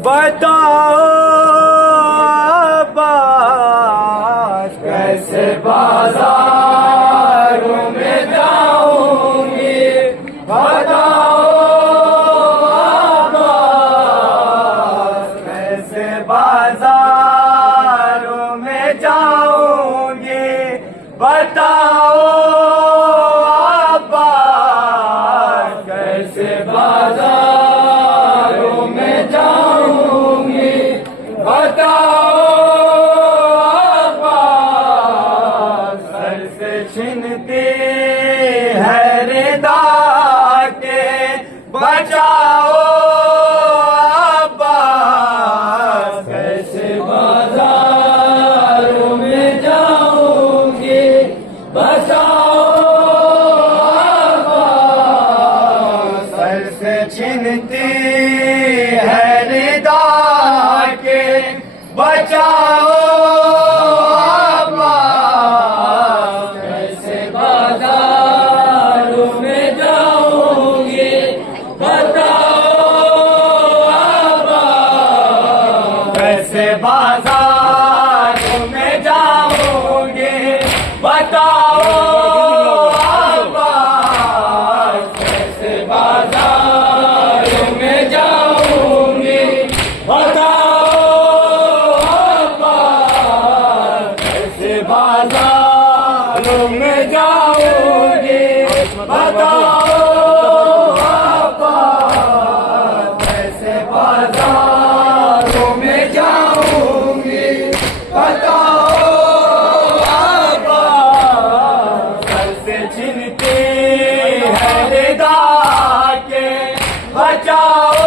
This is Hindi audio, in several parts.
बताओ अब्बास कैसे बाजारों में जाऊंगी। बताओ अब्बास कैसे बाजारों में जाऊंगी। बताओ अब्बास कैसे बाजारों में जाऊंगी। बताओ अब्बास सर से छिनती है रिदा के। बचाओ अब्बास कैसे बाजारों में जाऊंगी। बचाओ अब्बास सर से छिनती है रिदा के। बचाओ अब्बास कैसे बाजारों में जाऊंगी। बताओ अब्बास कैसे बाजारों में जाऊंगी। बताओ अब्बास कैसे बाजारों में जाऊंगी। बताओ अब्बास कैसे बाजारों में जाऊंगी। बताओ अब्बास कैसे बाजारों में जाऊंगी। बताओ अब्बास कैसे छिनती है रिदा के। बचाओ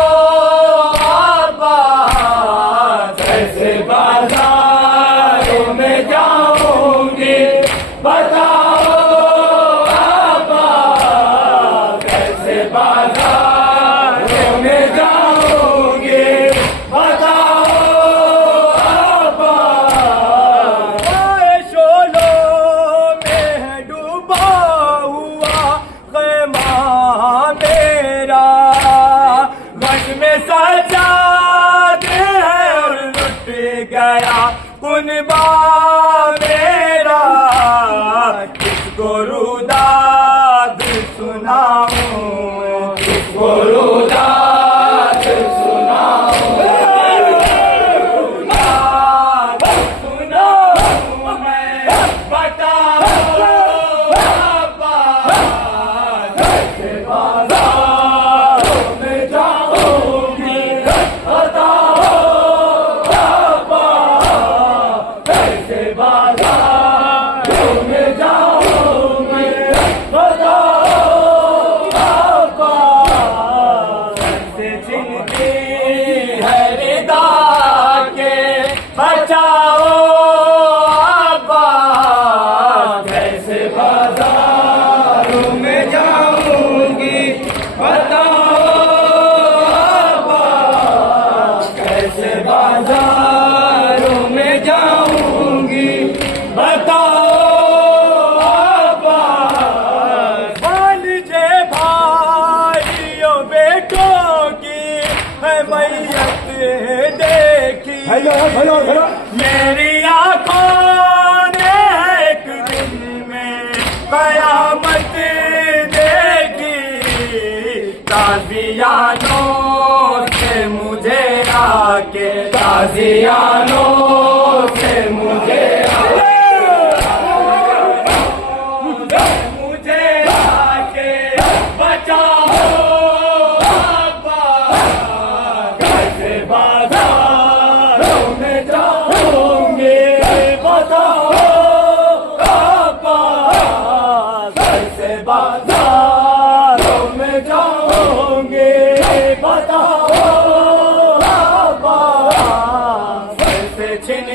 अब्बास कैसे बाजारों में जाऊंगी। बताओ अब्बास कैसे बाजारों में जाऊंगी। बताओ अब्बास शोलों में है डूबा हुआ ख़ैमा मेरा। गश में सजाद है और लुट गया कुनबा मेरा। किसको रुदाद सुनाऊं। किसको रुदाद सुनाऊं। रुदाद सुनाऊं मैं। बताओ अब्बास कैसे बाजारों में जाऊंगी। बताओ अब्बास कैसे बाजारों में जाऊंगी। बताओ अब्बास कैसे छिनती है रिदा के। बचाओ अब्बास कैसे बाजारों में जाऊंगी। बताओ अब्बास कैसे बाजारों में जाऊंगी। बताओ अब्बास मान लीजिए भाइयों बेटों की है मैयत देखी। मेरी आंखों ने एक दिन में कयामत देखी। ताज़ियानों से मुझे आके। ताज़ियानों से मुझे मुझे आके। बचाओ अब्बास कैसे बाजारों में जाऊंगी। बताओ अब्बास कैसे बाजारों में जाऊंगी। बताओ अब्बास कैसे छिन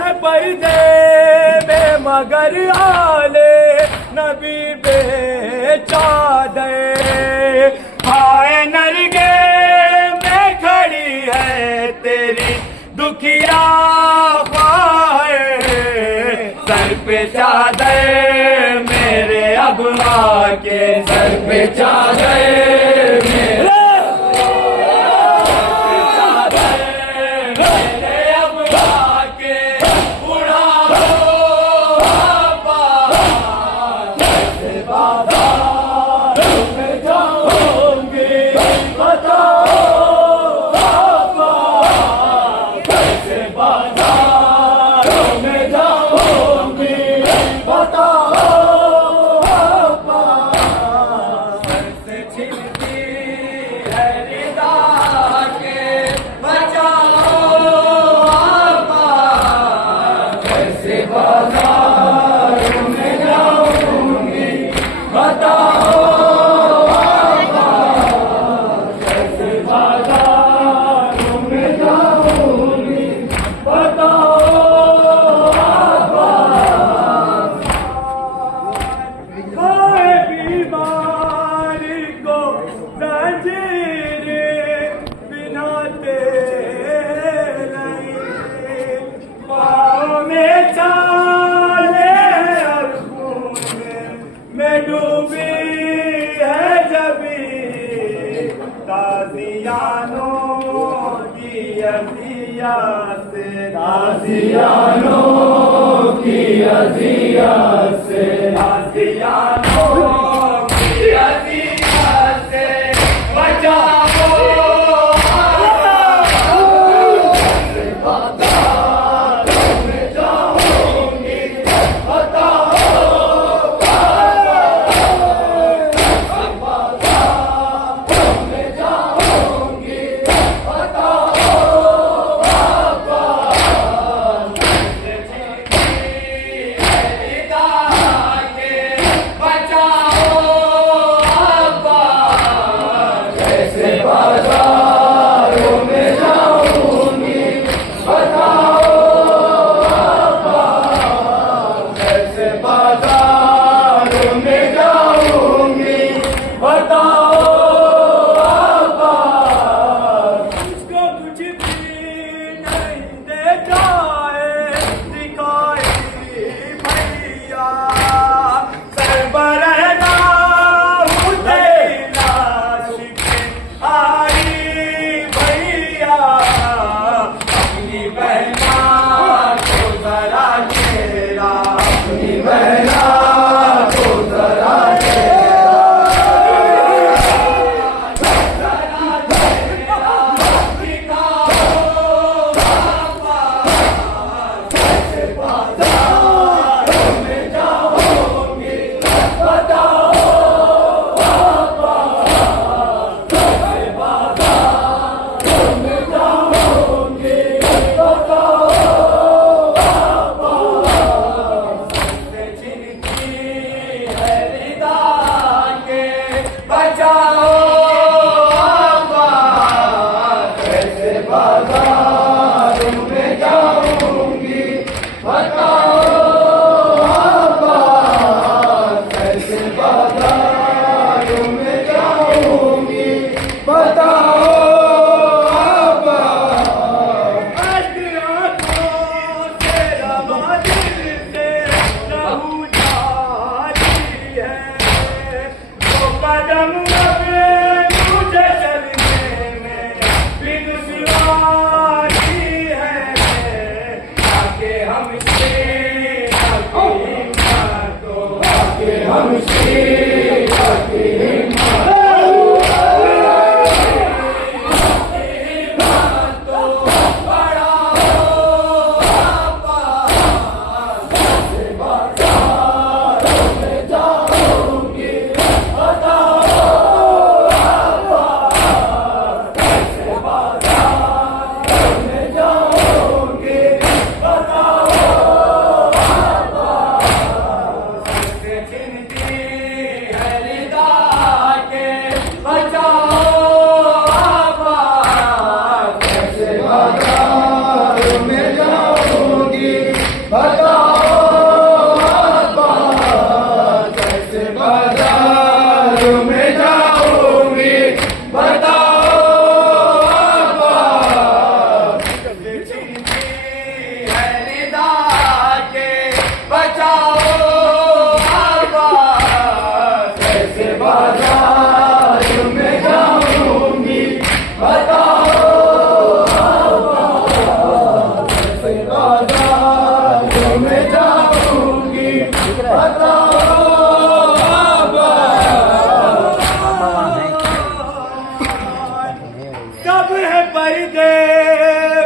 है पर्दे में मगर आले नबी बेचादर, हाय नरगे में खड़ी है तेरी दुखिया ख्वाहिश, सर पे चादर मेरे अबुआ के, सर पे चादर मेरे ताज़ियानों की अज़ियत से, ताज़ियानों की अज़ियत से बचाओ। बताओ अब्बा, कैसे बाजार में जाऊंगी, बताओ अब्बा, चिंती है निदा के, बचाओ अब्बा, कैसे बाजार में जाऊंगी, बताओ अब्बा, कैसे बाजार में जाऊंगी, बताओ अब्बा। सब है पर्दे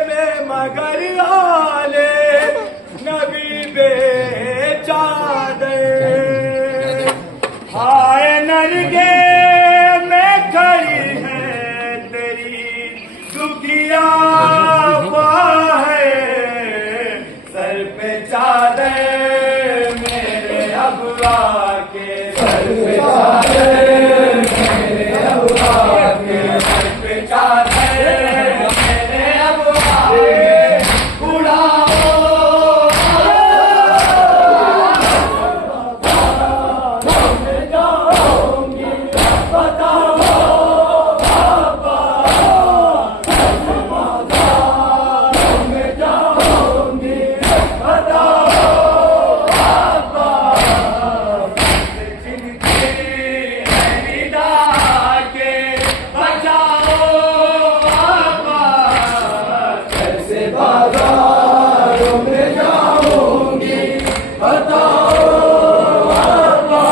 में मगर आले नबी बेचादर, हाय नरगे में खड़ी है तेरी दुखिया है, सर पे चादर मेरे अबुआ के, सर पे चादर मेरे अबुआ के, सर पे चादर मेरे अबुआ के, उड़ाओ मैं जाऊंगी, बताओ अब्बा, कैसे बाजार में जाऊंगी, बताओ अब्बा, कैसे चिंती है निदा के, बचाओ अब्बा, कैसे बाजार में जाऊंगी, बताओ अब्बा,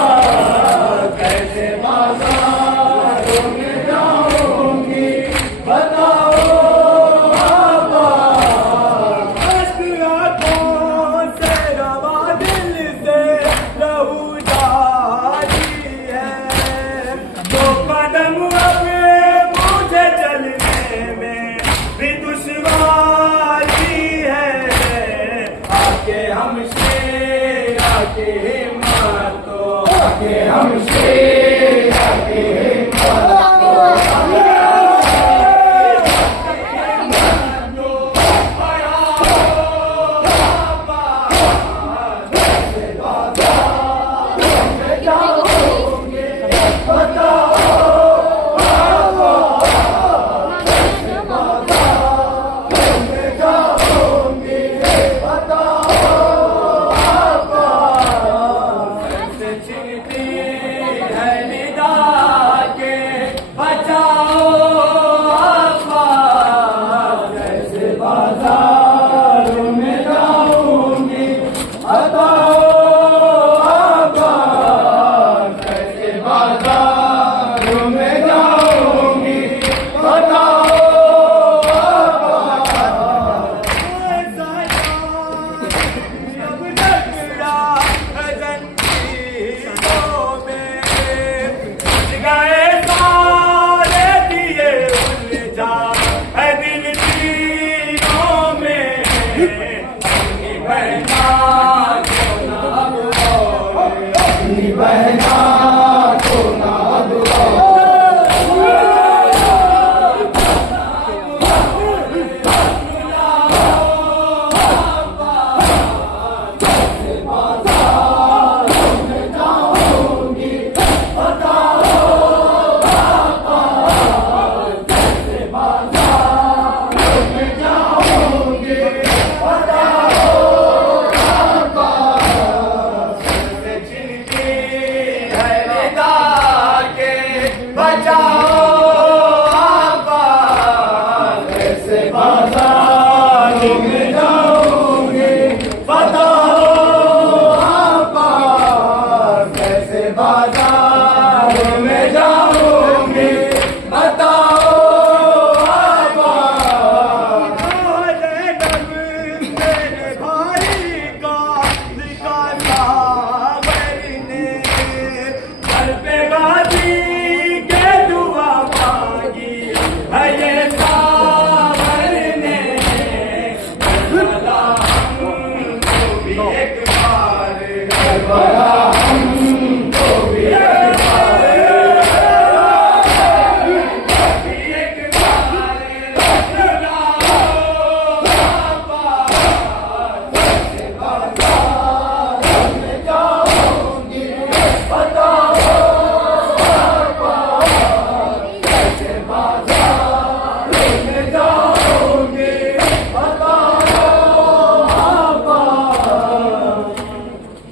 कैसे बाजार में जाऊंगी, बताओ अब्बा। अश्क आंखों से रवा दिल से लहू जारी है, दो कदम अब मुझे चलने में भी दुश्वारी है, आके हमसे आके हिम्मतो, आके हमसे आके हिम्मतो, चिंती है निदा के, बचाओ अब्बा, कैसे बाजार में जाऊंगी, बताओ अब्बा, कैसे बाजार में जाऊंगी, बताओ अब्बा। अब टकरा जंजीरों में गए सारे दिए उलझा है दिल तीरों में, अपनी बहन